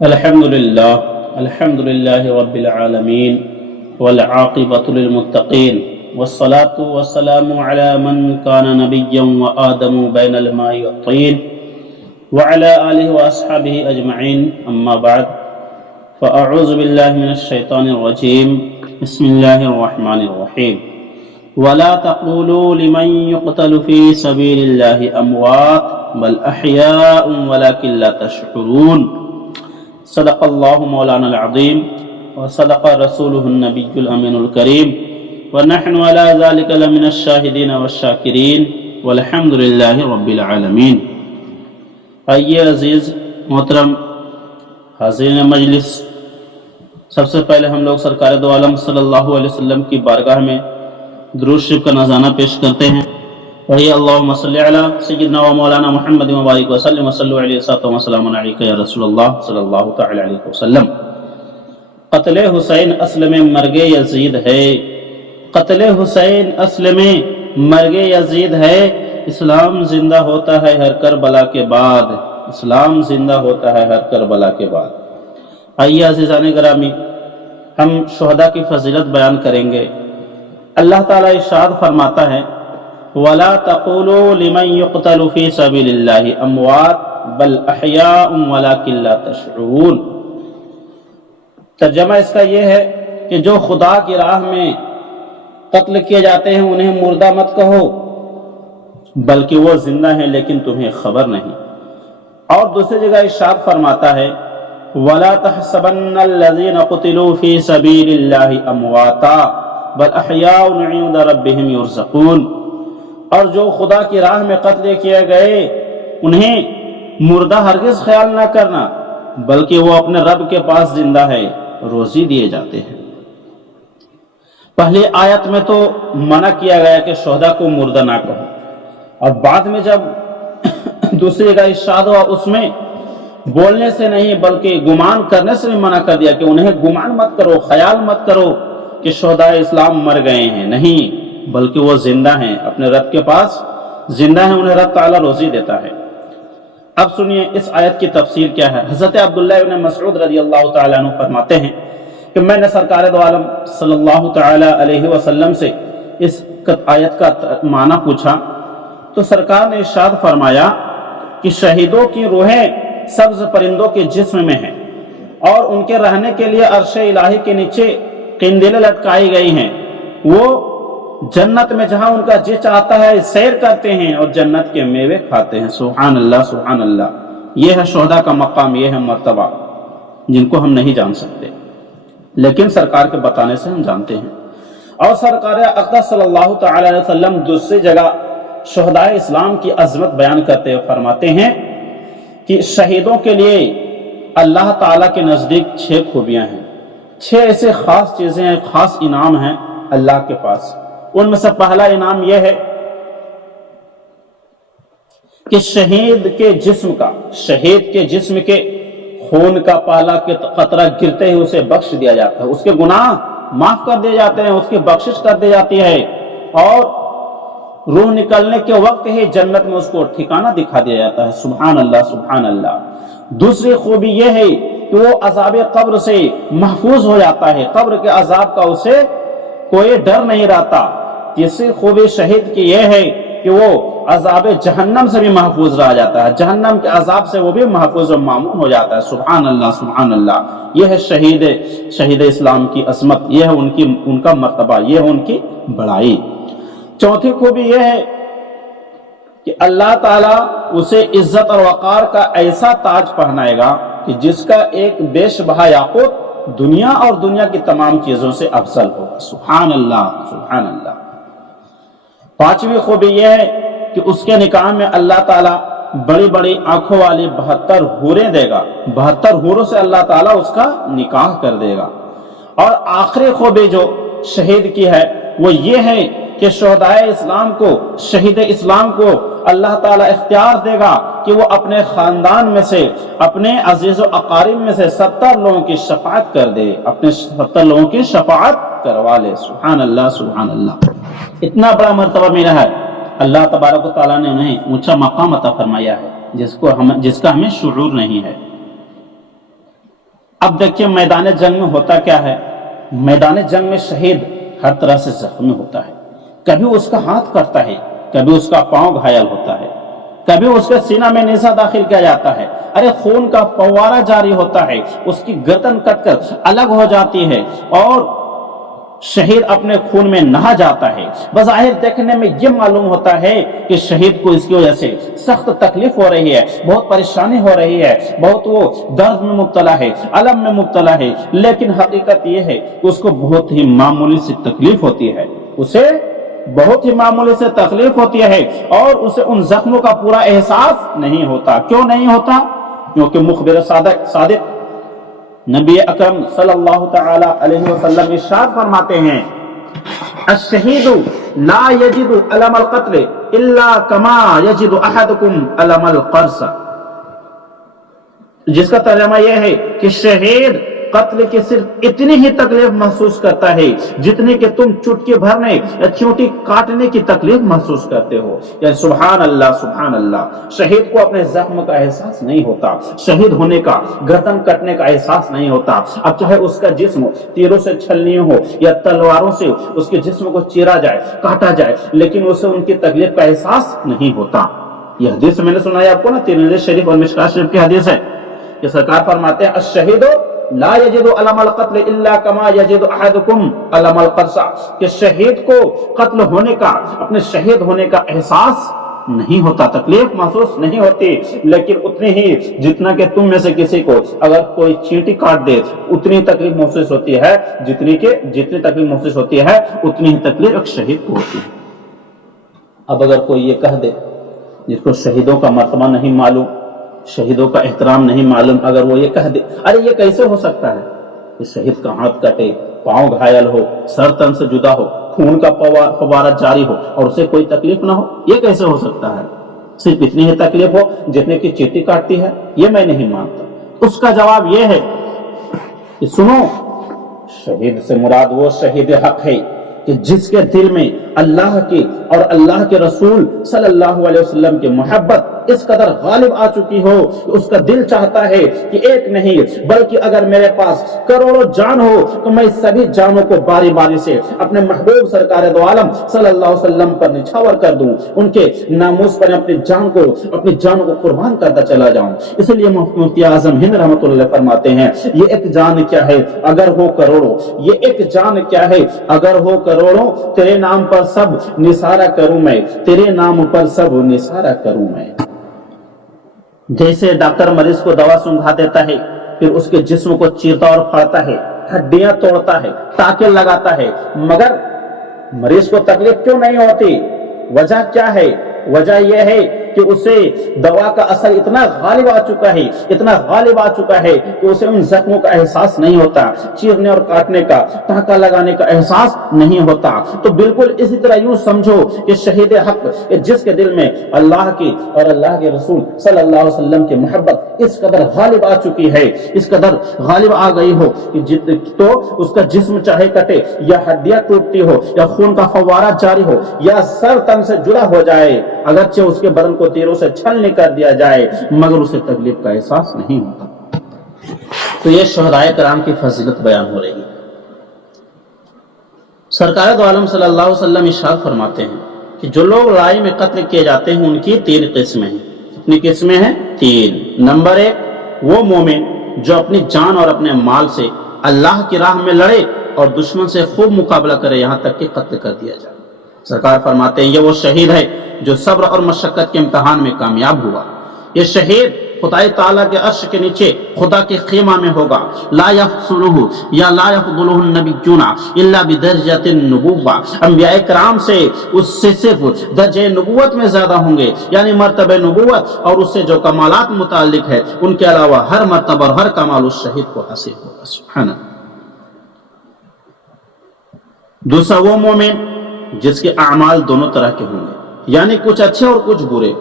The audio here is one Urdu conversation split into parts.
الحمد لله رب العالمين والعاقبة للمتقين والصلاة والسلام على من كان نبيا وآدم بين الماء والطين وعلى آله وأصحابه أجمعين أما بعد فأعوذ بالله من الشيطان الرجيم بسم الله الرحمن الرحيم ولا تقولوا لمن يقتل في سبيل الله أموات بل أحياء ولكن لا تشعرون صدق اللہ مولانا العظیم وصدق رسولہ النبی الامین الکریم ونحن علی ذلک لمن الشاہدین والشاکرین والحمد للہ رب العالمین۔ آئیے عزیز محترم حاضرین مجلس، سب سے پہلے ہم لوگ سرکار دو عالم صلی اللہ علیہ وسلم کی بارگاہ میں درود شریف کا نذرانہ پیش کرتے ہیں۔ وہی اللہم صلی علی سیدنا و مولانا محمد مبارک وسلم وصلو علیہ وسلم علیکہ یا رسول اللہ صلی اللہ تعالی علیہ وسلم۔ قتل حسین اصل میں مرگ یزید ہے، قتل حسین اصل میں مرگ یزید ہے، اسلام زندہ ہوتا ہے ہر کربلا کے بعد، اسلام زندہ ہوتا ہے ہر کربلا کے بعد۔ آئیے عزیزان گرامی، ہم شہداء کی فضیلت بیان کریں گے۔ اللہ تعالیٰ ارشاد فرماتا ہے وَلَا تَقُولُوا لِمَنْ يُقْتَلُ فِي سَبِيلِ اللَّهِ أَمْوَاتٌ بَلْ أَحْيَاءٌ وَلَكِنْ لَا تَشْعُرُونَ۔ ترجمہ اس کا یہ ہے کہ جو خدا کی راہ میں قتل کیے جاتے ہیں انہیں مردہ مت کہو، بلکہ وہ زندہ ہیں لیکن تمہیں خبر نہیں۔ اور دوسری جگہ ارشاد فرماتا ہے وَلَا تَحْسَبَنَّ الَّذِينَ قُتِلُوا فِي سَبِيلِ اللَّهِ أَمْوَاتًا بَلْ أَحْيَاءٌ عِندَ رَبِّهِمْ يُرْزَقُونَ۔ اور جو خدا کی راہ میں قتل کیے گئے انہیں مردہ ہرگز خیال نہ کرنا، بلکہ وہ اپنے رب کے پاس زندہ ہے، روزی دیے جاتے ہیں۔ پہلی آیت میں تو منع کیا گیا کہ شہداء کو مردہ نہ کہو، اور بعد میں جب دوسری جگہ ارشاد ہوا اس میں بولنے سے نہیں بلکہ گمان کرنے سے بھی منع کر دیا کہ انہیں گمان مت کرو، خیال مت کرو کہ شہداء اسلام مر گئے ہیں، نہیں بلکہ وہ زندہ ہیں، اپنے رب کے پاس زندہ ہیں، انہیں رب تعالیٰ روزی دیتا ہے۔ اب سنیے اس آیت کی تفسیر کیا ہے۔ حضرت عبداللہ ابن مسعود رضی اللہ تعالیٰ عنہ فرماتے ہیں کہ میں نے سرکار دو عالم صلی اللہ تعالیٰ علیہ وسلم سے اس آیت کا معنی پوچھا تو سرکار نے ارشاد فرمایا کہ شہیدوں کی روحیں سبز پرندوں کے جسم میں ہیں اور ان کے رہنے کے لیے عرش الہی کے نیچے قندیلیں لٹکائی گئی ہیں، وہ جنت میں جہاں ان کا جی چاہتا ہے سیر کرتے ہیں اور جنت کے میوے کھاتے ہیں۔ سبحان اللہ سبحان اللہ۔ یہ ہے شہداء کا مقام، یہ ہے مرتبہ جن کو ہم نہیں جان سکتے لیکن سرکار کے بتانے سے ہم جانتے ہیں۔ اور سرکار اقدس صلی اللہ تعالی علیہ وسلم دوسری جگہ شہداء اسلام کی عظمت بیان کرتے ہوئے فرماتے ہیں کہ شہیدوں کے لیے اللہ تعالیٰ کے نزدیک 6 خوبیاں ہیں، 6 ایسے خاص چیزیں ہیں، خاص انعام ہیں اللہ کے پاس۔ ان میں سے پہلا انعام یہ ہے کہ شہید کے جسم کے خون کا پہلا قطرہ گرتے ہی اسے بخش دیا جاتا ہے، اس کے گناہ معاف کر دیے جاتے ہیں، اس کی بخشش کر دی جاتی ہے، اور روح نکلنے کے وقت ہی جنت میں اس کو ٹھکانہ دکھا دیا جاتا ہے۔ سبحان اللہ سبحان اللہ۔ دوسری خوبی یہ ہے کہ وہ عذاب قبر سے محفوظ ہو جاتا ہے، قبر کے عذاب کا اسے کوئی ڈر نہیں رہتا۔ تیسری خوبی شہید کی یہ ہے کہ وہ عذاب جہنم سے بھی محفوظ رہ جاتا ہے، جہنم کے عذاب سے وہ بھی محفوظ و مامون ہو جاتا ہے۔ سبحان اللہ سبحان اللہ۔ یہ ہے شہید اسلام کی عظمت، یہ ہے ان کا مرتبہ، یہ ہے ان کی بڑائی۔ چوتھی خوبی یہ ہے کہ اللہ تعالیٰ اسے عزت اور وقار کا ایسا تاج پہنائے گا کہ جس کا ایک بیش بہا یاقوت دنیا اور دنیا کی تمام چیزوں سے افضل ہوگا۔ سبحان اللہ سبحان اللہ۔ پانچویں خوبی یہ ہے کہ اس کے نکاح میں اللہ تعالیٰ بڑی بڑی آنکھوں والی 72 حوریں دے گا، 72 حوروں سے اللہ تعالیٰ اس کا نکاح کر دے گا۔ اور آخری خوبی جو شہید کی ہے وہ یہ ہے کہ شہداء اسلام کو، شہید اسلام کو اللہ تعالیٰ اختیار دے گا کہ وہ اپنے خاندان میں سے، اپنے عزیز و اقارب میں سے 70 لوگوں کی شفاعت کر دے، اپنے 70 لوگوں کی شفاعت کروا لے۔ سبحان اللہ سبحان اللہ۔ اتنا بڑا مرتبہ ملا ہے، اللہ تبارک و تعالیٰ نے انہیں اونچا مقام عطا فرمایا ہے جس کا ہمیں شعور نہیں ہے۔ اب دیکھیے میدان جنگ میں ہوتا کیا ہے، میدان جنگ میں شہید ہر طرح سے زخمی ہوتا ہے، کبھی اس کا ہاتھ کٹتا ہے، کبھی اس کا پاؤں گھائل ہوتا ہے، کبھی اس کے سینہ میں نیزہ داخل کیا جاتا ہے، ارے خون کا فوارہ جاری ہوتا ہے، اس کی گردن کٹ کر الگ ہو جاتی ہے اور شہید اپنے خون میں نہا جاتا ہے۔ بظاہر دیکھنے میں یہ معلوم ہوتا ہے کہ شہید کو اس کی وجہ سے سخت تکلیف ہو رہی ہے، بہت پریشانی ہو رہی ہے، بہت وہ درد میں مبتلا ہے، الم میں مبتلا ہے، لیکن حقیقت یہ ہے کہ اس کو بہت ہی معمولی سی تکلیف ہوتی ہے، اسے بہت ہی معمولی سے تکلیف ہوتی ہے اور اسے ان زخموں کا پورا احساس نہیں ہوتا۔ کیوں نہیں ہوتا؟ کیونکہ مخبر صادق نبی اکرم صلی اللہ تعالی علیہ وسلم ارشاد فرماتے ہیں، الشہید لا یجد الم القتل الا کما یجد احدکم الم القرص، جس کا ترجمہ یہ ہے کہ شہید قتل کے صرف اتنی ہی تکلیف محسوس کرتا ہے جتنی کہ تم چٹکی بھرنے یا چونٹی کاٹنے کی تکلیف محسوس کرتے ہو۔ یا سبحان اللہ سبحان اللہ، شہید کو اپنے زخم کا احساس نہیں ہوتا، شہید ہونے کا، گردن کٹنے کا احساس نہیں ہوتا۔ اب چاہے اس کا جسم تیروں سے چھلنی ہو یا تلواروں سے اس کے جسم کو چیرا جائے، کاٹا جائے، لیکن اسے ان کی تکلیف کا احساس نہیں ہوتا۔ یہ حدیث میں نے سنایا آپ کو نا، ترمذی شریف اور مشکوٰۃ شریف کی حدیث ہے کہ سرکار فرماتے ہیں، الشہید لا یجد الم القتل الا کما یجد احدکم الم القرص، کہ شہید کو قتل ہونے کا، اپنے شہید ہونے کا احساس نہیں ہوتا، تکلیف محسوس نہیں ہوتی، لیکن اتنی ہی جتنا کہ تم میں سے کسی کو اگر کوئی چینٹی کاٹ دے اتنی تکلیف محسوس ہوتی ہے، جتنی تکلیف محسوس ہوتی ہے اتنی ہی تکلیف ایک شہید کو ہوتی ہے۔ اب اگر کوئی یہ کہہ دے جس کو شہیدوں کا مرتبہ نہیں معلوم، شہیدوں کا احترام نہیں معلوم، اگر وہ یہ کہہ دے ارے یہ کیسے ہو سکتا ہے کہ شہید کا ہاتھ کٹے، پاؤں گھائل ہو، سر تن سے جدا ہو، خون کا فوارہ جاری ہو اور اسے کوئی تکلیف نہ ہو، یہ کیسے ہو سکتا ہے؟ صرف اتنی ہی تکلیف ہو جتنے کی چیٹی کاٹتی ہے، یہ میں نہیں مانتا۔ اس کا جواب یہ ہے کہ سنو، شہید سے مراد وہ شہید حق ہے کہ جس کے دل میں اللہ کی اور اللہ کے رسول صلی اللہ علیہ وسلم کی محبت اس قدر غالب آ چکی ہو کہ اس کا دل چاہتا ہے کہ ایک نہیں بلکہ اگر میرے پاس کروڑوں جان ہو تو میں سبھی جانوں کو باری باری سے اپنے محبوب سرکار دو عالم صلی اللہ علیہ وسلم پر نچھاور کر دوں، ان کے ناموس پر اپنی جانوں کو قربان کرتا چلا جاؤں۔ اس لیے مفتی اعظم ہند رحمۃ اللہ فرماتے ہیں، یہ ایک جان کیا ہے اگر ہو کروڑوں، یہ ایک جان کیا ہے اگر ہو کروڑوں، تیرے نام پر سب نثارہ کروں میں، تیرے نام پر سب نثارہ کروں میں۔ جیسے ڈاکٹر مریض کو دوا سنگھا دیتا ہے، پھر اس کے جسم کو چیرتا اور پھاڑتا ہے، ہڈیاں توڑتا ہے، ٹانکے لگاتا ہے، مگر مریض کو تکلیف کیوں نہیں ہوتی؟ وجہ کیا ہے؟ وجہ یہ ہے کہ اسے دوا کا اثر اتنا غالب آ چکا ہے کہ اسے ان زخموں کا احساس نہیں ہوتا، چیرنے اور کاٹنے کا، ٹانکا لگانے کا احساس نہیں ہوتا۔ تو بالکل اسی طرح یوں سمجھو کہ شہید حق جس کے دل میں اللہ کی اور اللہ کے رسول صلی اللہ علیہ وسلم کی محبت اس قدر غالب آ چکی ہے، اس قدر غالب آ گئی ہو کہ تو اس کا جسم چاہے کٹے یا ہڈیاں ٹوٹتی ہو یا خون کا فوارہ جاری ہو یا سر تن سے جڑا ہو جائے، اگرچہ اس کے بدن کو تیروں سے چھلنی کر دیا جائے مگر اسے تکلیف کا احساس نہیں ہوتا۔ تو یہ شہدائے کرام کی فضیلت بیان ہو رہی ہے۔ سرکار دو عالم صلی اللہ علیہ وسلم ارشاد فرماتے ہیں کہ جو لوگ لڑائی میں قتل کیے جاتے ہیں ان کی 3 قسمیں ہیں۔ کتنی قسمیں ہیں؟ 3۔ نمبر 1 وہ مومن جو اپنی جان اور اپنے مال سے اللہ کی راہ میں لڑے اور دشمن سے خوب مقابلہ کرے یہاں تک کہ قتل کر دیا جائے۔ سرکار فرماتے ہیں یہ وہ شہید ہے جو صبر اور مشقت کے امتحان میں کامیاب ہوا۔ یہ شہید خدای تعالیٰ کے عرش کے نیچے خدا کے خیمہ میں ہوگا، لا یفضلہ یا لا یفضلہ النبیون الا بدرجۃ النبوہ، انبیاء کرام سے اس سے صرف درجہ نبوت میں زیادہ ہوں گے، یعنی مرتبہ نبوت اور اس سے جو کمالات متعلق ہے ان کے علاوہ ہر مرتبہ اور ہر کمال اس شہید کو حاصل ہوگا۔ سبحان اللہ۔ دوسرا وہ مومن جس کے اعمال دونوں طرح کے ہوں گے، یعنی کچھ اچھے اور کچھ برے،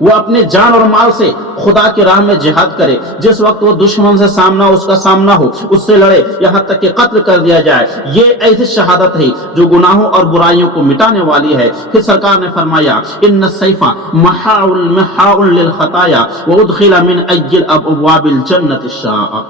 وہ اپنے جان اور مال سے خدا کی راہ میں جہاد کرے، جس وقت وہ دشمن سے اس کا سامنا ہو اس سے لڑے یہاں تک کہ قتل کر دیا جائے۔ یہ ایسی شہادت ہے جو گناہوں اور برائیوں کو مٹانے والی ہے۔ پھر سرکار نے فرمایا ان السیف محاء للخطایا وادخل من اجل ابواب الجنت الشاء،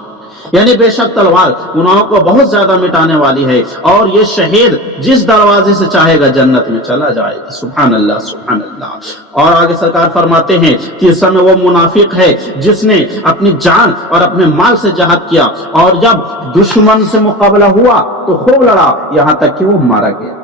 یعنی بے شک تلوار گناہوں کو بہت زیادہ مٹانے والی ہے، اور یہ شہید جس دروازے سے چاہے گا جنت میں چلا جائے گا۔ سبحان اللہ، سبحان اللہ۔ اور آگے سرکار فرماتے ہیں کہ اس سمے وہ منافق ہے جس نے اپنی جان اور اپنے مال سے جہاد کیا، اور جب دشمن سے مقابلہ ہوا تو خوب لڑا یہاں تک کہ وہ مارا گیا۔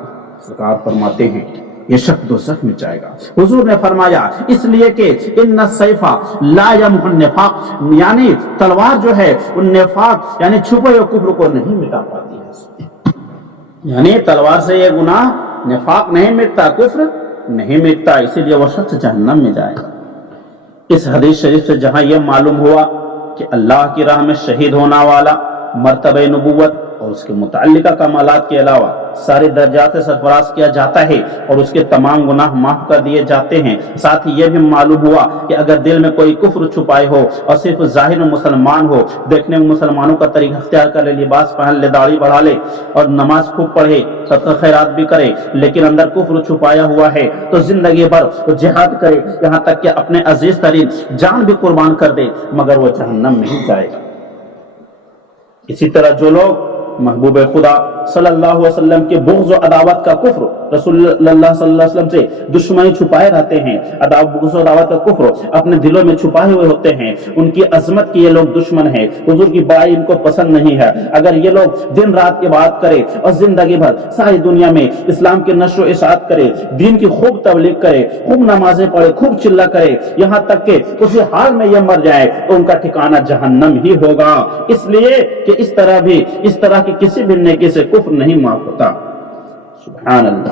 سرکار فرماتے ہیں یہ شخص دوزخ میں جائے گا۔ حضور نے فرمایا اس لیے کہ ان السیف لا یمحو النفاق، یعنی تلوار جو ہے ان نفاق یعنی چھپے ہوئے کفر کو نہیں مٹا پاتی ہے، یعنی تلوار سے یہ گناہ نفاق نہیں مٹتا، کفر نہیں مٹتا، اسی لیے وہ شخص جہنم میں جائے گا۔ اس حدیث شریف سے جہاں یہ معلوم ہوا کہ اللہ کی راہ میں شہید ہونا والا مرتبہ نبوت اور اس کے متعلقہ کمالات کے علاوہ سارے درجات سے سرفراز کیا جاتا ہے اور اس کے تمام گناہ معاف کر دیے جاتے ہیں، ساتھ ہی یہ بھی معلوم ہوا کہ اگر دل میں کوئی کفر چھپائے ہو اور صرف ظاہر میں مسلمان ہو، دیکھنے میں مسلمانوں کا طریقہ اختیار کر لے، لباس پہن لے، داڑھی بڑھا لے اور نماز خوب پڑھے، صدقہ خیرات بھی کرے، لیکن اندر کفر چھپایا ہوا ہے تو زندگی بھر وہ جہاد کرے، یہاں تک کہ اپنے عزیز ترین جان بھی قربان کر دے، مگر وہ جہنم میں ہی جائے گا۔ اسی طرح جو لوگ محبوب خدا صلی اللہ علیہ وسلم کے بغض و عداوت کا کفر، رسول اللہ صلی اللہ علیہ وسلم سے دشمنی چھپائے رہتے ہیں، بغض و عداوت کا کفر اپنے دلوں میں چھپائے ہوئے ہوتے ہیں، ان کی عظمت کے یہ لوگ دشمن ہیں، حضور کی بڑائی ان کو پسند نہیں ہے۔ اگر یہ لوگ دن رات عبادت کرے اور زندگی بھر ساری دنیا میں اسلام کی نشر و اشاعت کرے، دین کی خوب تبلیغ کرے، خوب نمازیں پڑھے، خوب چلا کرے، یہاں تک کہ اسی حال میں یہ مر جائے تو ان کا ٹھکانہ جہنم ہی ہوگا، اس لیے کہ اس طرح کی کسی بھی نیکی سے کفر نہیں معاف ہوتا۔ سبحان اللہ۔